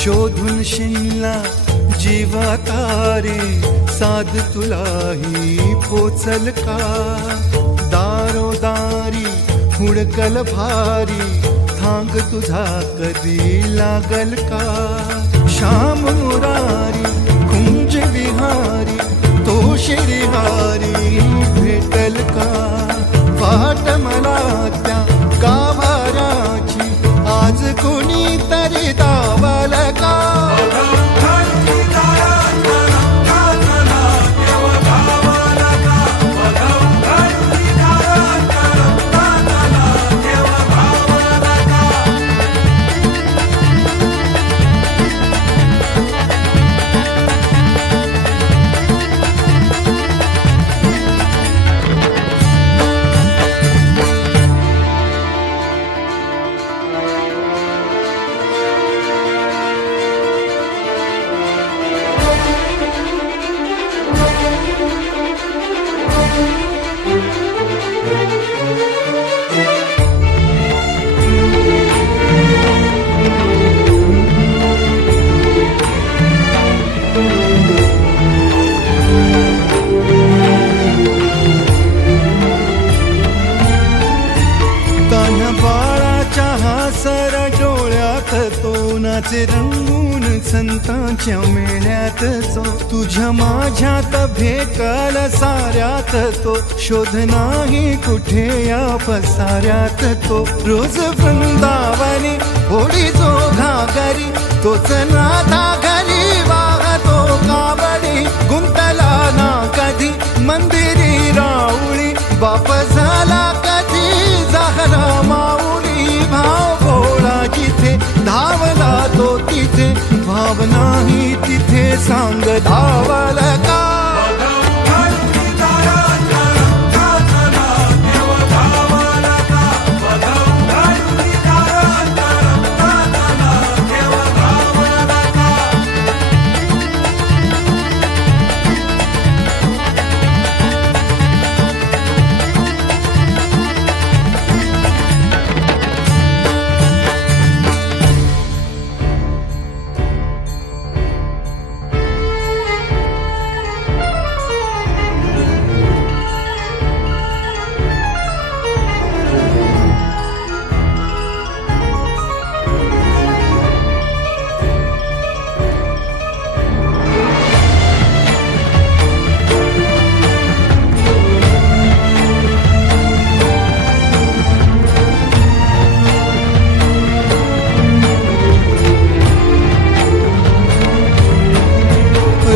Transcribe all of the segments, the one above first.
शोधून शिनला जीवा तारे, साध तुलाही पोचल का? दारोदारी हुडकल भारी, थांग तुझा कधी लागल का? श्याम मुरारी कुंज विहारी, तो श्रीहारी भेटल का? वाट मला त्या गाभाराची, आज कुणी तरी दावल का? सर डोळ्यात तो नाचे रंगून संतांच्या मेळ्यात जो, तुझ्या माझ्यात भेटल साऱ्यात तो, शोध नाही कुठे या पसाऱ्यात तो. रोज वृंदावनी होडी जो घागरी, तोच नाथा घरी वाहतो कावडी. गुंतला ना कधी मंदिरी राऊळी, बाप झाला कधी झाला माऊली. भाव भोळा जिथे धावला तो तिथे, भाव नाही तिथे सांग धावल का?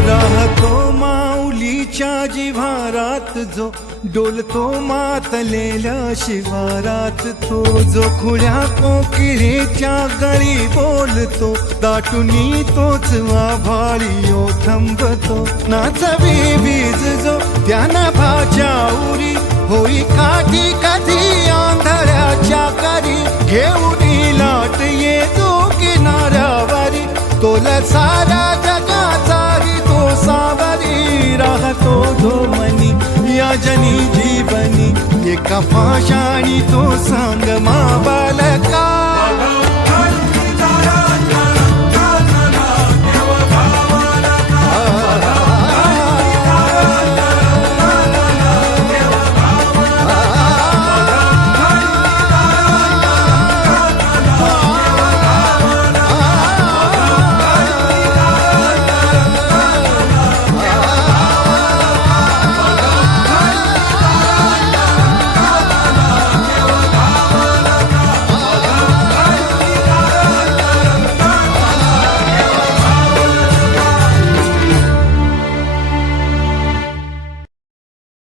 राहतो माऊलीच्या जिव्हारात जो, डोलतो मातलेल्या शिवारात तो. जो खुळ्या कोकिळेच्या गळी बोलतो, दाटुनी तोच आभाळी थांबतो. नाचवी बीज जो त्यानं भाच्या उरी, होई काठी कधी आंधळ्याच्या करी. घेऊन लाट ये जो किनाऱ्यावरी, तोला सारा जगाचाही तो सावरी. राहतो जो मनी या जनी जीवनी, एका पाशाणी तो सांग मा बालका.